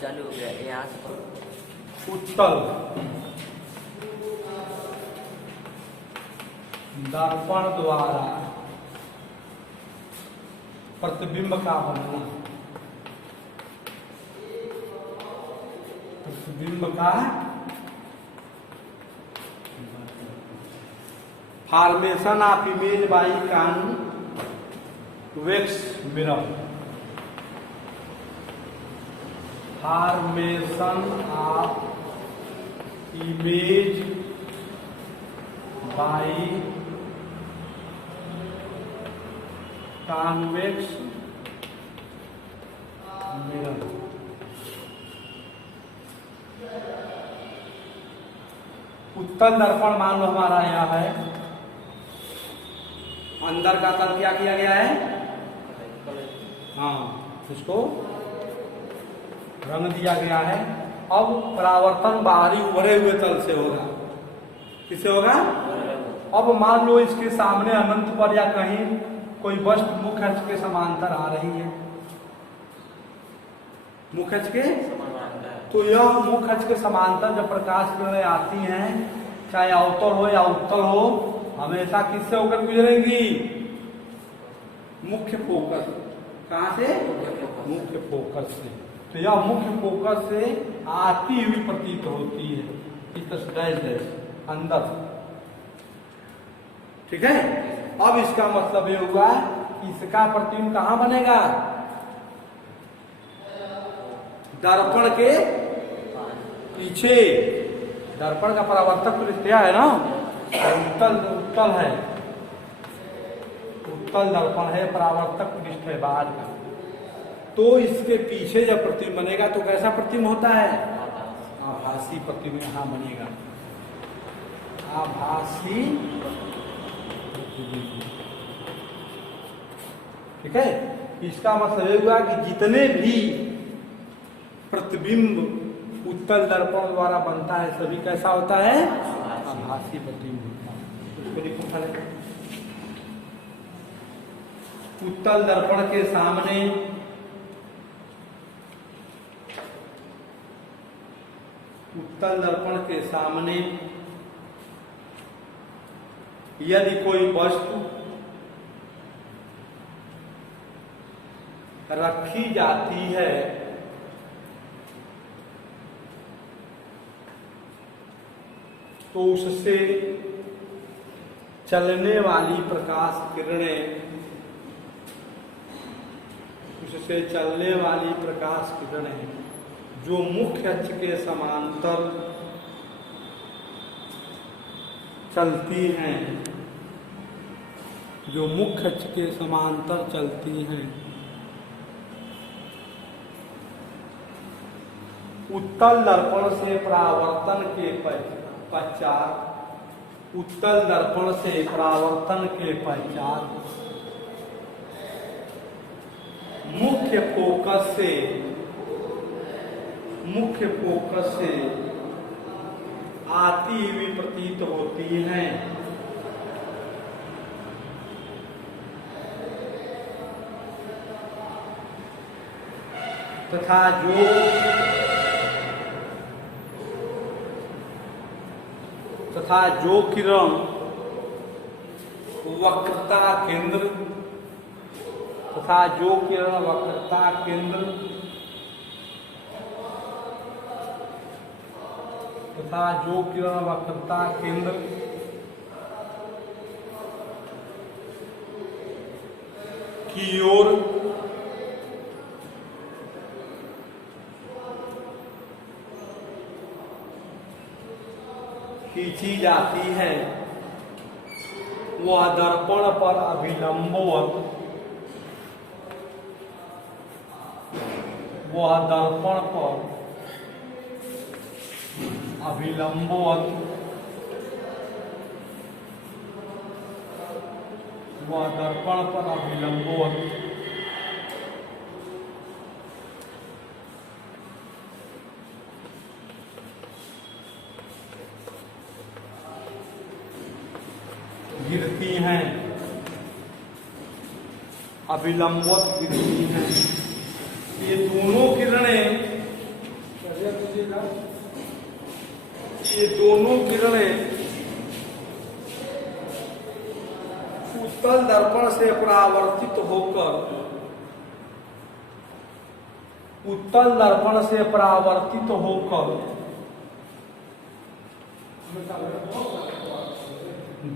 चालू हो गया यहाँ से। उत्तल दर्पण द्वारा प्रतिबिंब का बनना, प्रतिबिंब का formation of image by convex mirror, formation of image by convex mirror. उत्तल दर्पण मान लो हमारा यह है, अंदर का तल क्या किया गया है, हाँ उसको रंग दिया गया है। अब परावर्तन बाहरी उभरे हुए तल से होगा, किससे होगा? अब मान लो इसके सामने अनंत पर या कहीं कोई वस्तु मुख्य अक्ष के समांतर आ रही है, मुख्य अक्ष के, तो यह मुख्य अक्ष के समांतर जब प्रकाश किरणें आती हैं, चाहे अवतल हो या उत्तल हो, हमेशा किससे होकर गुजरेंगी? मुख्य फोकस। कहां से? मुख्य फोकस से। तो यह मुख्य फोकस से आती हुई प्रतीत होती है, इस डैश डैश अंदर। ठीक है। अब इसका मतलब ये हुआ इसका प्रतिबिंब कहां बनेगा? दर्पण के पीछे। दर्पण का परावर्तक पृष्ठ है ना, उत्तल उत्तल है, उत्तल दर्पण है, परावर्तक पृष्ठ है बाहर का। तो इसके पीछे जब प्रतिबिंब बनेगा तो कैसा प्रतिबिंब होता है? आभासी प्रतिबिंब यहां बनेगा, आभासी प्रतिबिंब। ठीक है। इसका मतलब ये हुआ कि जितने भी प्रतिबिंब उत्तल दर्पण द्वारा बनता है सभी कैसा होता है? आभासी प्रतिबिंब होता है। उसको लिखो पहले। उत्तल दर्पण के सामने उत्तल दर्पण के सामने यदि कोई वस्तु रखी जाती है तो उससे चलने वाली प्रकाश किरणें, उससे चलने वाली प्रकाश किरणें जो मुख्य अक्ष के समांतर चलती हैं, जो मुख्य अक्ष के समांतर चलती हैं, उत्तल दर्पण से परावर्तन के पश्चात, उत्तल दर्पण से परावर्तन के पश्चात मुख्य फोकस से आती हुई प्रतीत होती हैं तथा जो किरण वक्रता केंद्र तथा जो किरण वक्रता केंद्र तथा जो किरण वक्रता केंद्र की ओर खींची जाती है वह दर्पण पर अभिलंबवत, वह दर्पण पर अभिलंबवत, वह दर्पण पर अभिलंबवत गिरती हैं, अभिलंबवत गिरती हैं। ये दोनों किरणें ये दोनों किरणें उत्तल दर्पण से परावर्तित होकर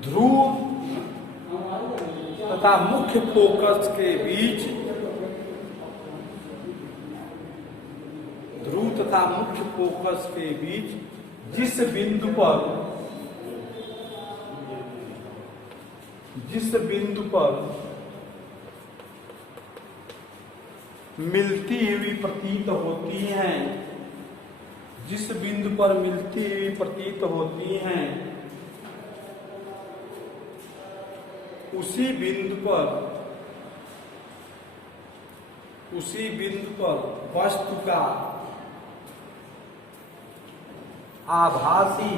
ध्रुव तथा मुख्य फोकस के बीच जिस बिंदु पर मिलती हुई प्रतीत होती हैं, उसी बिंदु पर वस्तु का आभासी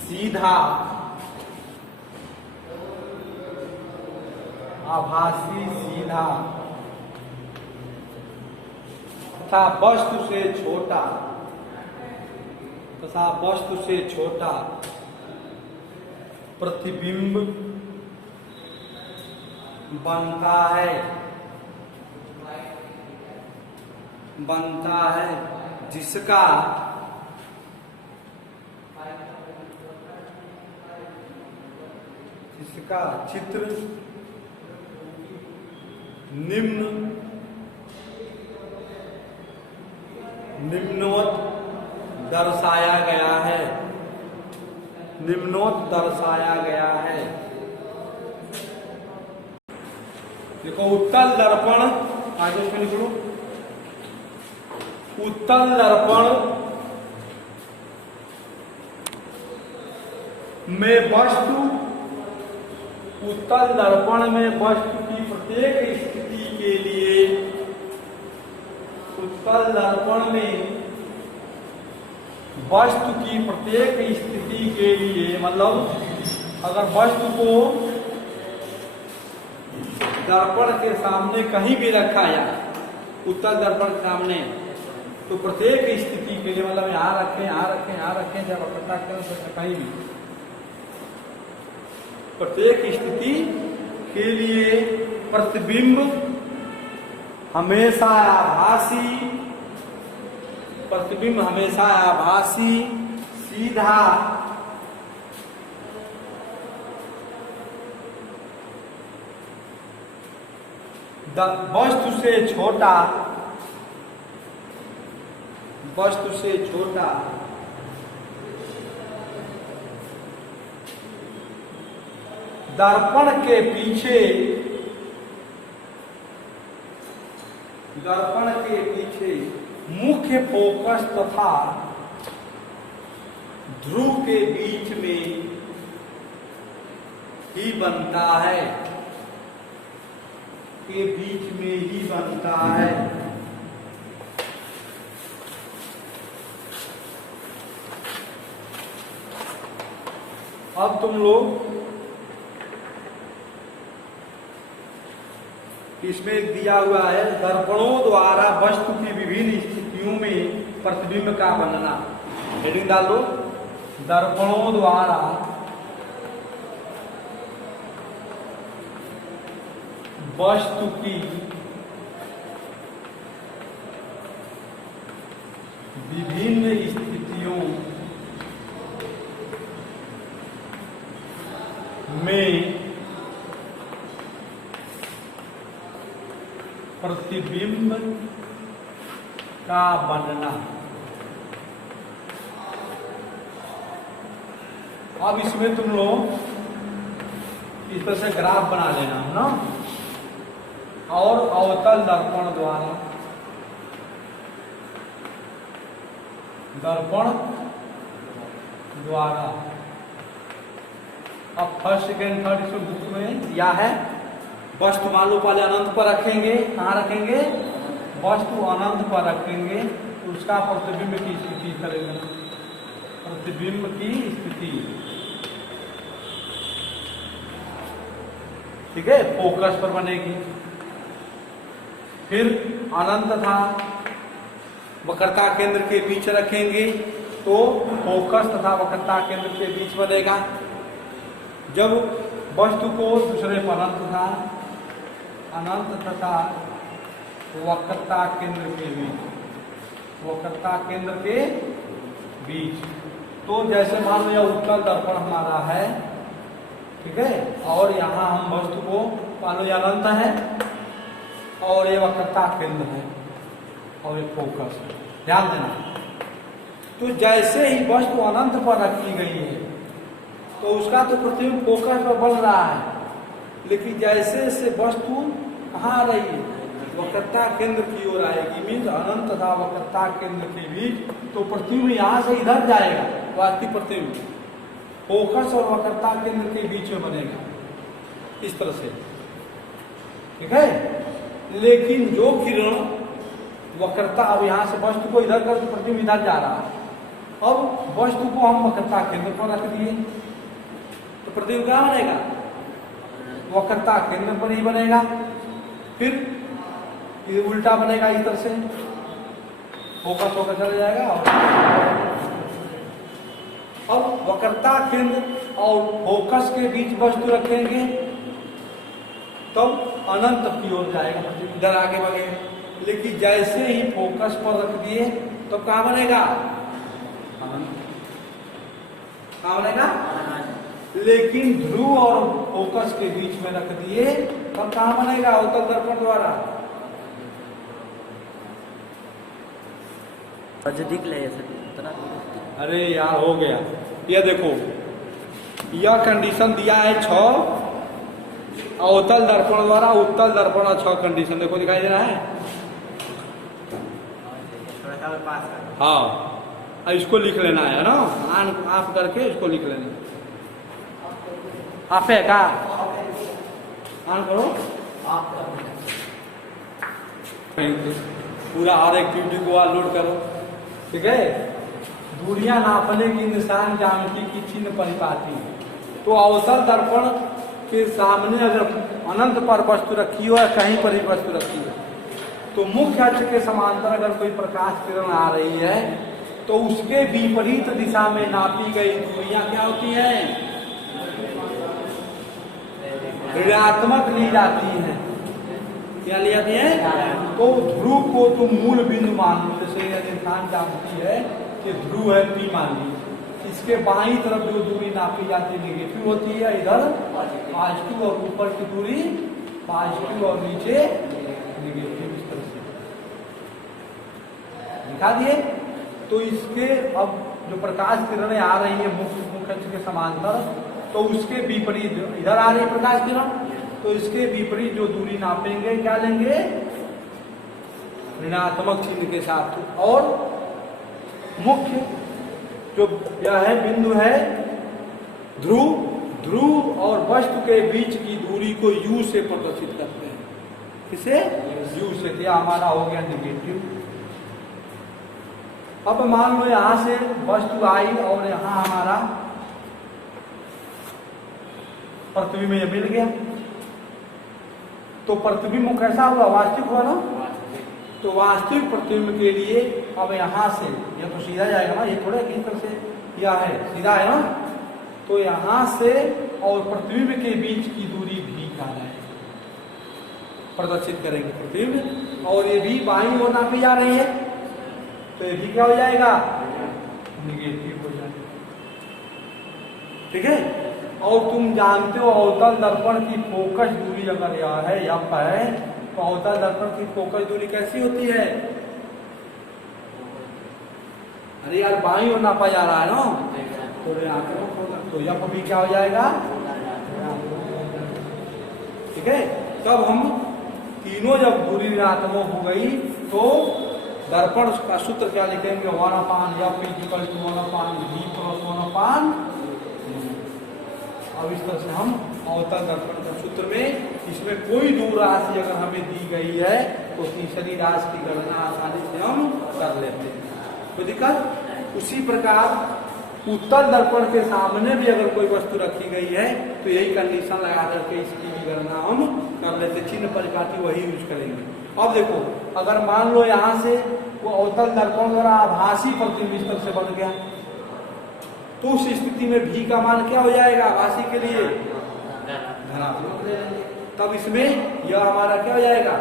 सीधा तथा वस्तु से छोटा प्रतिबिंब बनता है जिसका चित्र निम्नवत दर्शाया गया है। देखो उत्तल दर्पण, आगे से निकलो। उत्तल दर्पण में वस्तु की प्रत्येक स्थिति के लिए मतलब अगर वस्तु को दर्पण के सामने कहीं भी रखा जाए, उत्तल दर्पण के सामने, तो प्रत्येक स्थिति के लिए मतलब यहाँ रखें जब इकट्ठा करें तो कहीं भी प्रत्येक स्थिति के लिए प्रतिबिंब हमेशा आभासी सीधा वस्तु से छोटा दर्पण के पीछे मुख्य फोकस तथा ध्रुव के बीच में ही बनता है, अब तुम लोग इसमें दिया हुआ है दर्पणों द्वारा वस्तु की विभिन्न स्थितियों में प्रतिबिंब का बनना। हेडिंग डाल दो, दर्पणों द्वारा वस्तु की विभिन्न स्थितियों में प्रतिबिंब का बनना। अब इसमें तुम लोग इस तरह से ग्राफ बना लेना है ना, और अवतल दर्पण द्वारा अब फर्स्ट सेकेंड थर्ड इसमें बुक में दिया है। वस्तु मान लो पहले अनंत पर रखेंगे, कहाँ रखेंगे? वस्तु अनंत पर रखेंगे तो उसका प्रतिबिंब की स्थिति करेंगे, प्रतिबिंब की स्थिति, ठीक है, फोकस पर बनेगी। फिर अनंत था वक्रता केंद्र के बीच रखेंगे तो फोकस तथा वक्रता केंद्र के बीच बनेगा। जब वस्तु को दूसरे पर अनंत तथा वक्रता केंद्र के बीच, तो जैसे मान लो यह उत्तल दर्पण हमारा है, ठीक है, और यहाँ हम वस्तु को मान लो यह अनंत है और ये वक्रता केंद्र है और ये फोकस है। ध्यान देना, तो जैसे ही वस्तु अनंत पर रखी गई है तो उसका तो प्रतिबिंब फोकस पर बन रहा है, लेकिन जैसे से वस्तु कहाँ आ रही है, वक्रता केंद्र की ओर आएगी, मीन्स अनंत तथा वक्रता केंद्र के बीच, तो प्रतिबिंब यहाँ से इधर जाएगा। वास्तविक प्रतिबिंब फोकस और वक्रता केंद्र के बीच में बनेगा इस तरह से, ठीक है। लेकिन जो किरण वक्रता, अब यहाँ से वस्तु को इधर कर प्रतिबिंब इधर जा रहा है, अब वस्तु को हम वक्रता केंद्र पर रख दिए तो प्रतिबिंब क्या बनेगा, वक्रता केंद्र पर ही बनेगा। फिर ये उल्टा बनेगा इस तरह से, फोकस होकर चला जाएगा। और अब वक्रता केंद्र और फोकस के बीच वस्तु रखेंगे तब अनंत की ओर जाएगा, इधर आगे बढ़ेगा। लेकिन जैसे ही फोकस पर रख दिए तो कहाँ बनेगा, कहाँ बनेगा। लेकिन ध्रुव और फोकस के बीच में रख दिए तब कहाँ बनेगा, उत्तल दर्पण द्वारा। अरे यार हो गया, ये देखो यह कंडीशन दिया है 6 अवतल दर्पण द्वारा उत्तल दर्पण 6 कंडीशन देखो दिखाई दे रहा है। हाँ, इसको लिख लेना है ना, ऑन ऑफ करके इसको लिख लेना। ऑफ है क्या, ऑन करो पूरा हर एक्टिविटी को लोड करो, ठीक है। दूरियां नापने की निशान ज्यामिति की चिन्ह परिपाटी है। तो अवतल दर्पण के सामने अगर अनंत पर वस्तु रखी हो या कहीं पर ही वस्तु रखी हो तो मुख्य अक्ष के समांतर अगर कोई प्रकाश किरण आ रही है तो उसके विपरीत दिशा में नापी गई दूरियां क्या होती हैं, ऋणात्मक ली जाती हैं। क्या ली जाती है, तो ध्रुव को तुम मूल बिंदु मान लो। जैसे निशान ज्यामिति है कि ध्रुव है P मान ली, इसके बाईं तरफ जो दूरी नापी जाती है नेगेटिव होती है, इधर पॉजिटिव, और ऊपर की दूरी पॉजिटिव और नीचे नेगेटिव, इस तरह से दिखा दिए। तो इसके अब जो प्रकाश किरणें आ रही है मुख्य अक्ष के समांतर, तो उसके विपरीत इधर आ रही है प्रकाश किरण, तो इसके विपरीत जो दूरी नापेंगे क्या लेंगे, ऋणात्मक चिन्ह के साथ। और मुख्य जो यह है बिंदु है ध्रुव और वस्तु के बीच की दूरी को U से प्रदर्शित करते हैं। किसे, U से। क्या हमारा हो गया नेगेटिव। अब मान लो यहां से वस्तु आई और यहां हमारा प्रतिबिंब मिल गया, तो प्रतिबिंब कैसा हुआ, वास्तविक हुआ ना। तो वास्तविक प्रतिबिंब के लिए अब यहां से यह तो सीधा जाएगा ना, ये थोड़ा किस तरह से यह है सीधा है ना, तो यहां से और प्रतिबिंब के बीच की दूरी भी का प्रदर्शित करेंगे प्रतिबिंब, और ये भी बाईं ओर नापी जा रही है, तो ये भी क्या हो जाएगा, निगेटिव हो जाएगा, ठीक है। और तुम जानते हो अवतल दर्पण की फोकस दूरी अगर यह है F है, तो अवतल दर्पण की फोकस दूरी कैसी होती है, अरे यार बाईं ओर नापा जा रहा है ना, तो F भी क्या हो जाएगा, ठीक है। तब हम तीनों जब दूरी ऋणात्मक हो गई तो दर्पण का सूत्र क्या लिखेंगे, 1/F = 1/V + 1/। अब इस तरह से हम अवतल दर्पण के सूत्र में इसमें कोई दूर राशि अगर हमें दी गई है तो तीसरी राशि की गणना आसानी से हम कर लेते हैं, कोई दिक्कत। उसी प्रकार उत्तल दर्पण के सामने भी अगर कोई वस्तु रखी गई है तो यही कंडीशन लगा करके इसकी भी गणना हम कर लेते, चिन्ह परिपाटी वही यूज करेंगे। अब देखो, अगर मान लो यहाँ से वो अवतल दर्पण द्वारा आभासी प्रतिबिंब स्थल से बन गया, तो उस स्थिति में भी का मान क्या हो जाएगा? आभासी के लिए धनात्मक ले लेंगे। तब इसमें यह हमारा क्या हो जाएगा?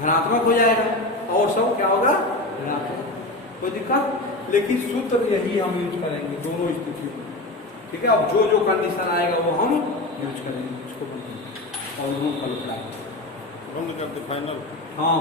धनात्मक हो जाएगा, और सब क्या होगा? ऋणात्मक। कोई दिक्कत? लेकिन सूत्र यही हम यूज करेंगे दोनों स्थितियों में, ठीक है। अब जो जो कंडीशन आएगा वो हम यूज करेंगे, उसको और वो कल बंद करते फाइनल। हाँ।